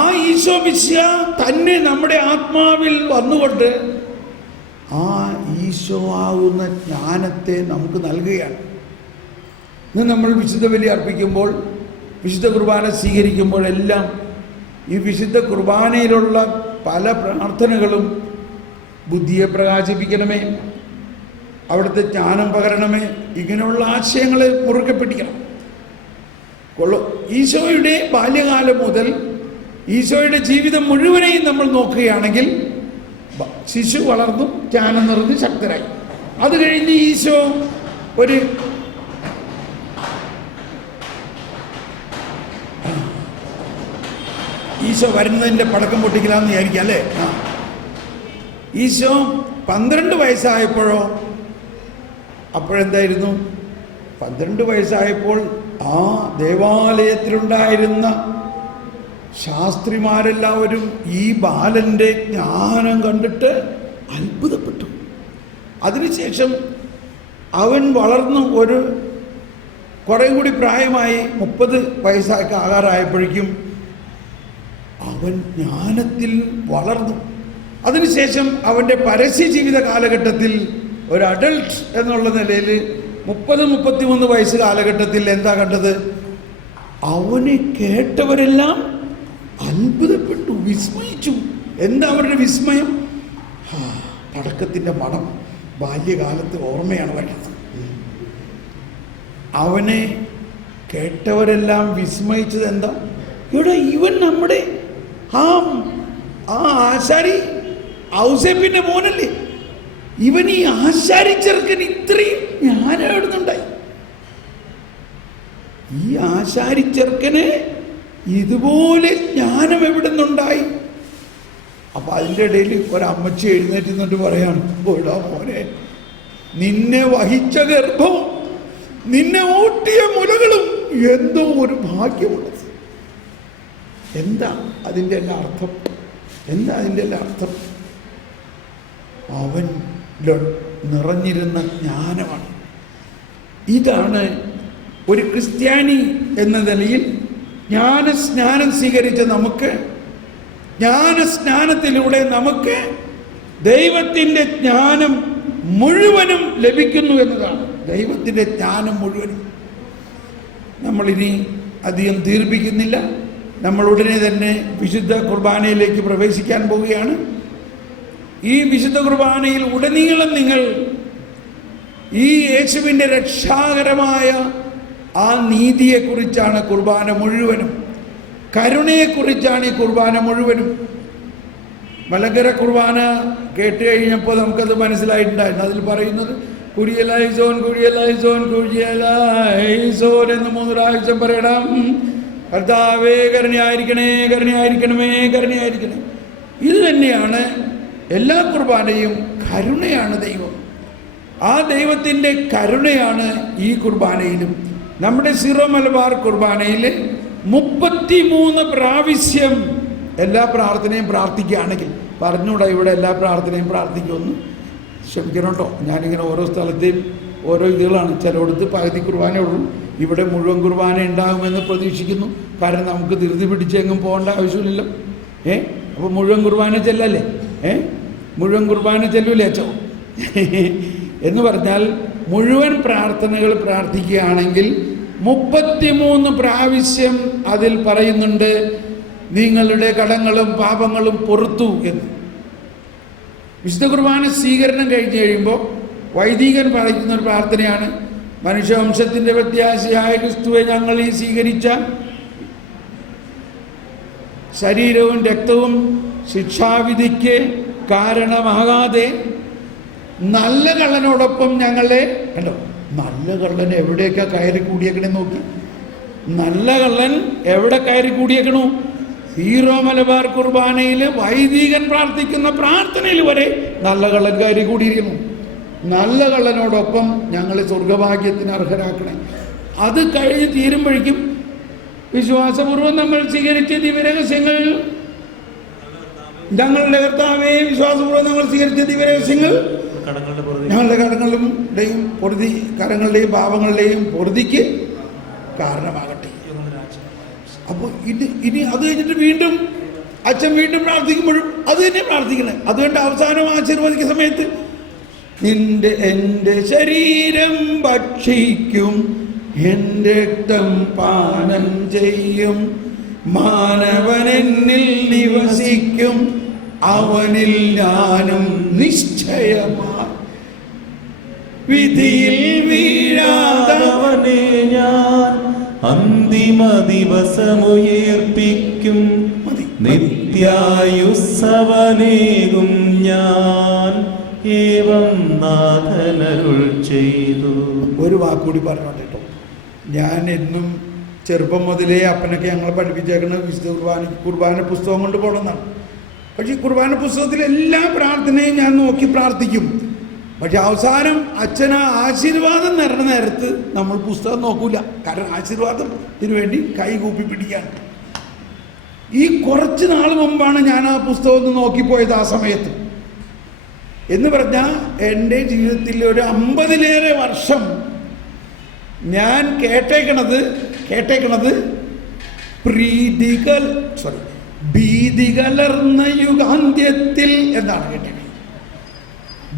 ആ ഈശോ മിശിഹ തന്നെ നമ്മുടെ ആത്മാവിൽ വന്നുകൊണ്ട് ആ ഈശോ ആവുന്ന ജ്ഞാനത്തെ നമുക്ക് നൽകുകയാണ്. ഇന്ന് നമ്മൾ വിശുദ്ധ ബലി അർപ്പിക്കുമ്പോൾ, വിശുദ്ധ കുർബാന സ്വീകരിക്കുമ്പോഴെല്ലാം ഈ വിശുദ്ധ കുർബാനയിലുള്ള പല പ്രാർത്ഥനകളും ബുദ്ധിയെ പ്രകാശിപ്പിക്കണമേ, അവിടുത്തെ ജ്ഞാനം പകരണമേ, ഇങ്ങനെയുള്ള ആശയങ്ങളെ മുറുകെ പിടിക്കണം. ഈശോയുടെ ബാല്യകാലം മുതൽ ഈശോയുടെ ജീവിതം മുഴുവനെയും നമ്മൾ നോക്കുകയാണെങ്കിൽ ശിശു വളർന്നു, ജ്ഞാനം നിറഞ്ഞ് ശക്തരായി. അത് കഴിഞ്ഞ് ഈശോ ഒരു ഈശോ വരുന്നതിൻ്റെ പടക്കം പൊട്ടിക്കലാന്ന് വിചാരിക്കാം അല്ലേ? ഈശോ 12 വയസ്സായപ്പോഴോ, അപ്പോഴെന്തായിരുന്നു? 12 വയസ്സായപ്പോൾ ആ ദേവാലയത്തിലുണ്ടായിരുന്ന ശാസ്ത്രിമാരെല്ലാവരും ഈ ബാലൻ്റെ ജ്ഞാനം കണ്ടിട്ട് അത്ഭുതപ്പെട്ടു. അതിനുശേഷം അവൻ വളർന്നു കുറേ കൂടി പ്രായമായി 30 വയസ്സൊക്കെ ആകാറായപ്പോഴേക്കും അവൻ ജ്ഞാനത്തിൽ വളർന്നു. അതിനുശേഷം അവൻ്റെ പരസ്യ ജീവിത കാലഘട്ടത്തിൽ ഒരു അഡൾട്ട് എന്നുള്ള നിലയിൽ 30-33 വയസ്സ് കാലഘട്ടത്തിൽ എന്താ കണ്ടത്? അവനെ കേട്ടവരെല്ലാം അത്ഭുതപ്പെട്ടു, വിസ്മയിച്ചു. എന്താ അവരുടെ വിസ്മയം? പടക്കത്തിൻ്റെ മണം ബാല്യകാലത്ത് ഓർമ്മയാണ് വരുന്നത്. അവനെ കേട്ടവരെല്ലാം വിസ്മയിച്ചത് എന്താ? ഇവിടെ ഇവൻ നമ്മുടെ ആ ആശാരി ഔസേപ്പിന്റെ മോനല്ലേ? ഇവൻ ഈ ആശാരി ചെറുക്കൻ ഇത്രയും ജ്ഞാനം എവിടുന്നുണ്ടായി? ഈ ആശാരി ചെറുക്കന് ഇതുപോലെ ജ്ഞാനം എവിടുന്നുണ്ടായി? അപ്പൊ അതിൻ്റെ ഇടയിൽ ഒരമ്മച്ചി എഴുന്നേറ്റ് നിന്നിട്ട് പറയാണ്, ഓടാ മോനെ, നിന്നെ വഹിച്ച ഗർഭവും നിന്നെ ഊട്ടിയ മുലകളും എന്തോ ഒരു ഭാഗ്യമുള്ളത്. എന്താ അതിൻ്റെ എല്ലാ അർത്ഥം? എന്താ അതിൻ്റെ എല്ലാ അർത്ഥം? അവൻ നിറഞ്ഞിരുന്ന ജ്ഞാനമാണ്. ഇതാണ് ഒരു ക്രിസ്ത്യാനി എന്ന നിലയിൽ ജ്ഞാനസ്നാനം സ്വീകരിച്ച നമുക്ക്, ജ്ഞാനസ്നാനത്തിലൂടെ നമുക്ക് ദൈവത്തിൻ്റെ ജ്ഞാനം മുഴുവനും ലഭിക്കുന്നു എന്നതാണ്. ദൈവത്തിൻ്റെ ജ്ഞാനം മുഴുവനും. നമ്മളിനി അധികം ദീർഘിക്കുന്നില്ല. നമ്മൾ ഉടനെ തന്നെ വിശുദ്ധ കുർബാനയിലേക്ക് പ്രവേശിക്കാൻ പോവുകയാണ്. ഈ വിശുദ്ധ കുർബാനയിൽ ഉടനീളം നിങ്ങൾ ഈ യേശുവിൻ്റെ രക്ഷാകരമായ ആ നീതിയെക്കുറിച്ചാണ് കുർബാന മുഴുവനും, കരുണയെക്കുറിച്ചാണ് ഈ കുർബാന മുഴുവനും. മലങ്കര കുർബാന കേട്ട് കഴിഞ്ഞപ്പോൾ നമുക്കത് മനസ്സിലായിട്ടുണ്ടായിരുന്നു. അതിൽ പറയുന്നത് കുരിയലായിസോൻ കുരിയലായിസോൻ കുരിയലായിസോൻ എന്ന് 3 പ്രാവശ്യം പറയണം. കർത്താവേ കരുണയായിരിക്കണേ, കരുണയായിരിക്കണമേ, കരുണയായിരിക്കണേ. ഇത് തന്നെയാണ് എല്ലാ കുർബാനയും. കരുണയാണ് ദൈവം. ആ ദൈവത്തിൻ്റെ കരുണയാണ് ഈ കുർബാനയിലും. നമ്മുടെ സീറോ മലബാർ കുർബാനയിൽ 33 പ്രാവശ്യം എല്ലാ പ്രാർത്ഥനയും പ്രാർത്ഥിക്കുകയാണെങ്കിൽ, പറഞ്ഞുകൂടാ ഇവിടെ എല്ലാ പ്രാർത്ഥനയും പ്രാർത്ഥിക്കുമെന്ന്, ക്ഷമിക്കണം കേട്ടോ. ഞാനിങ്ങനെ ഓരോ സ്ഥലത്തെയും ഓരോ ഇതുകളാണ്. ചിലയിടത്ത് പകുതി കുർബാന ഉള്ളൂ, ഇവിടെ മുഴുവൻ കുർബാന ഉണ്ടാകുമെന്ന് പ്രതീക്ഷിക്കുന്നു. കാരണം നമുക്ക് ധൃതി പിടിച്ചെങ്ങും പോകേണ്ട ആവശ്യമില്ലല്ലോ. അപ്പോൾ മുഴുവൻ കുർബാന ചെല്ലല്ലേ? മുഴുവൻ കുർബാന ചെല്ലൂലേ അച്ചോ? എന്ന് പറഞ്ഞാൽ മുഴുവൻ പ്രാർത്ഥനകൾ പ്രാർത്ഥിക്കുകയാണെങ്കിൽ 33 പ്രാവശ്യം അതിൽ പറയുന്നുണ്ട് നിങ്ങളുടെ കടങ്ങളും പാപങ്ങളും പൊറുത്തു എന്ന്. വിശുദ്ധ കുർബാന സ്വീകരണം കഴിഞ്ഞ് കഴിയുമ്പോൾ വൈദികൻ പറയുന്ന ഒരു പ്രാർത്ഥനയാണ്, മനുഷ്യവംശത്തിൻ്റെ പ്രത്യാശയായ ക്രിസ്തുവെ ഞങ്ങൾ ഈ സ്വീകരിച്ച ശരീരവും രക്തവും ശിക്ഷാവിധിക്ക് കാരണമാകാതെ നല്ല കള്ളനോടൊപ്പം ഞങ്ങളെ കണ്ടോ, നല്ല കള്ളൻ എവിടെയൊക്കെ കയറി കൂടിയേക്കണേ നോക്കി. നല്ല കള്ളൻ എവിടെ കയറി കൂടിയേക്കണു? ഹീറോ മലബാർ കുർബാനയിൽ വൈദികൻ പ്രാർത്ഥിക്കുന്ന പ്രാർത്ഥനയിൽ വരെ നല്ല കള്ളൻ കയറി കൂടിയിരിക്കുന്നു. നല്ല കള്ളനോടൊപ്പം ഞങ്ങളെ സ്വർഗഭാഗ്യത്തിന് അർഹരാക്കണേ. അത് കഴിഞ്ഞ് തീരുമ്പോഴേക്കും വിശ്വാസപൂർവ്വം നമ്മൾ സ്വീകരിച്ച ദിവ്യരഹസ്യങ്ങൾ, ഞങ്ങളുടെ കർത്താവേ, വിശ്വാസപൂർവ്വം നമ്മൾ സ്വീകരിച്ച ദിവ്യരഹസ്യങ്ങൾ ഞങ്ങളുടെ കടങ്ങളുടെയും പൊറുതി, കരങ്ങളുടെയും പാപങ്ങളുടെയും പൊറുതിക്ക് കാരണമാകട്ടെ. അപ്പോൾ ഇനി അത് കഴിഞ്ഞിട്ട് വീണ്ടും അച്ഛൻ വീണ്ടും പ്രാർത്ഥിക്കുമ്പോഴും അത് തന്നെ പ്രാർത്ഥിക്കണേ. അതുകൊണ്ട് അവസാനം ആശീർവദിക്കുന്ന സമയത്ത് എൻ്റെ ശരീരം ഭക്ഷിക്കും, എൻ്റെ രക്തം പാനം ചെയ്യും, മാനവനെന്നിൽ നിവസിക്കും, അവനിൽ ഞാനും നിശ്ചയമായി വിധിയിൽ വീഴാതവനെ ഞാൻ അന്തിമ ദിവസമുയർപ്പിക്കും, നിത്യായുസ്സവനേകും ഞാൻ, ഏവം നാഥനരുൾ ചെയ്തു. ഒരു വാക്കുകൂടി പറഞ്ഞോട്ടെ കേട്ടോ. ഞാൻ എന്നും ചെറുപ്പം മുതലേ അപ്പനൊക്കെ ഞങ്ങളെ പഠിപ്പിച്ചേക്കുന്നത് വിശുദ്ധ കുർബാന പുസ്തകം കൊണ്ട് പോകണമെന്നാണ്. പക്ഷേ ഈ കുർബാന പുസ്തകത്തിലെ എല്ലാ പ്രാർത്ഥനയും ഞാൻ നോക്കി പ്രാർത്ഥിക്കും. പക്ഷെ അവസാനം അച്ഛന് ആശീർവാദം നേരണ നേരത്ത് നമ്മൾ പുസ്തകം നോക്കൂല. കാരണം ആശീർവാദത്തിന് വേണ്ടി കൈ കൂപ്പി പിടിക്കാൻ. ഈ കുറച്ച് നാൾ മുമ്പാണ് ഞാൻ ആ പുസ്തകം ഒന്ന് നോക്കിപ്പോയത്. ആ സമയത്ത് എന്ന് പറഞ്ഞാൽ എൻ്റെ ജീവിതത്തിൽ ഒരു 50-ലേറെ വർഷം ഞാൻ കേട്ടേക്കണത് ഭീതി കലർന്ന യുഗാന്ത്യത്തിൽ എന്നാണ് കേട്ടേക്കണത്.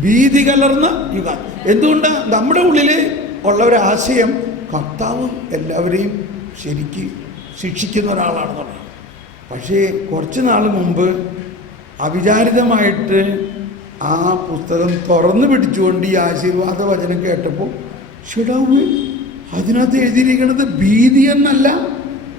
ഭീതി കലർന്ന യുഗാന്ത്യം. എന്തുകൊണ്ടാണ്? നമ്മുടെ ഉള്ളിൽ ഉള്ള ഒരു ആശയം കർത്താവ് എല്ലാവരെയും ശരിക്ക് ശിക്ഷിക്കുന്ന ഒരാളാണെന്ന് പറയും. പക്ഷേ കുറച്ച് നാൾ മുമ്പ് അവിചാരിതമായിട്ട് ആ പുസ്തകം തുറന്നു പിടിച്ചുകൊണ്ട് ഈ ആശീർവാദ വചനം കേട്ടപ്പോൾ അതിനകത്ത് എഴുതിയിരിക്കുന്നത് ഭീതി എന്നല്ല,